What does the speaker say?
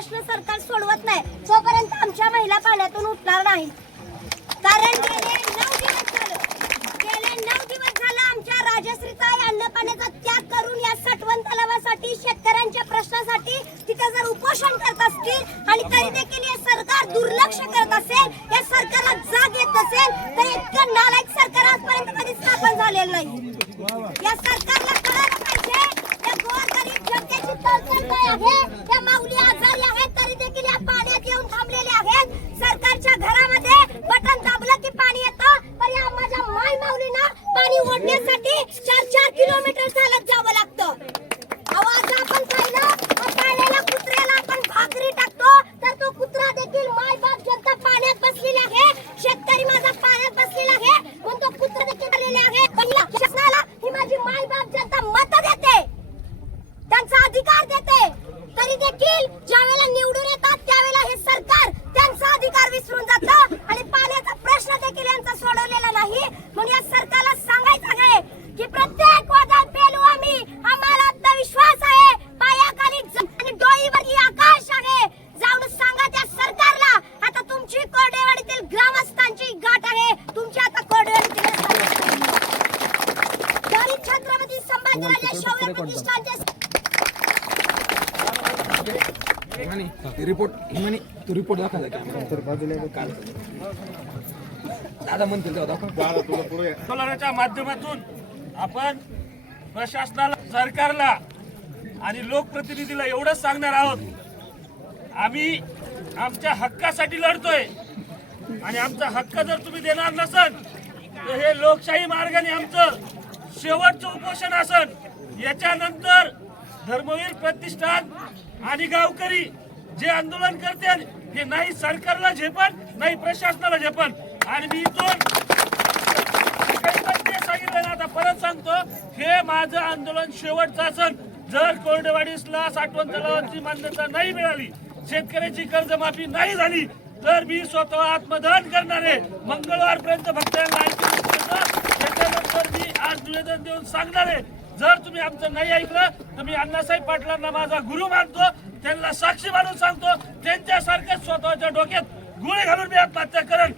प्रश्न सरकार सोडवत नाही. तोपर्यंत आमच्या महिला पाण्यातून उठणार नाही. कारण गेले नऊ दिवस झालं. गेले नऊ दिवस झालं आमच्या राजश्रीचा अन्न पाण्याचा त्याग करून या सटवण तलावासाठी शेतकऱ्यांच्या प्रश्नासाठी तिथे जर उपोषण करत असतील आणि तरी देखील हे सरकार दुर्लक्ष करत असेल या सरकारला जाग येत असेल तर इतकं नालायक सरकार आजपर्यंत कधी स्थापन झालेलं नाही. या सरकारला कळायला पाहिजे या गोरगरीब जनतेची तळतळ काय आहे. देखील ज्यावेळेला निवडून येतात त्यावेळेला हे सरकार त्यांचा अधिकार विसरून जातं. आणि पाण्याचा प्रश्न देखील यांचा सोडवलेला नाही. म्हणून या सरकारला सांगायचं आहे की प्रत्येक वादळ पेलू आम्ही. आम्हाला आत्मविश्वास आहे. पायाखाली आणि डोईवरली आकाश आहे. जाऊन सांगा त्या सरकारला आता तुमची कोरडेवाडीतील ग्रामस्थांची गाठ आहे. तुमची आता कोरडेवाडीतील तरी छत्रपती संभाजीराजे शौर्य प्रतिष्ठानचे रिपोर्ट म्हणे तू रिपोर्ट दाखवा. दादा म्हणतील आंदोलनाच्या माध्यमातून आपण प्रशासनाला सरकारला आणि लोकप्रतिनिधीला एवढंच सांगणार आहोत आम्ही आमच्या हक्कासाठी लढतोय. आणि आमचा हक्क जर तुम्ही देणार नसल तर हे लोकशाही मार्गाने आमचं शेवटचं उपोषण असन. याच्यानंतर धर्मवीर प्रतिष्ठान आणि गावकरी जे आंदोलन करते हे नाही सरकारला झेपण नाही प्रशासनाला झेपण आणि मी इथून सांगितलं ना आता परत सांगतो हे माझं आंदोलन शेवटचं असन. जर कोरडेवाडीसला साठवण तलावाची मान्यता नाही मिळाली शेतकऱ्याची कर्जमाफी नाही झाली तर मी स्वतः आत्मदहन करणार आहे. मंगळवारपर्यंत फक्त यांना त्याच्यानंतर मी आज निवेदन देऊन सांगणार आहे. जर तुम्ही आमचं नाही ऐकलं तर मी अण्णासाहेब पाटलांना माझा गुरु मानतो त्यांना साक्षी मानून सांगतो त्यांच्यासारख्या स्वतःच्या डोक्यात गुळे घालून मी आत्महत्या करेन.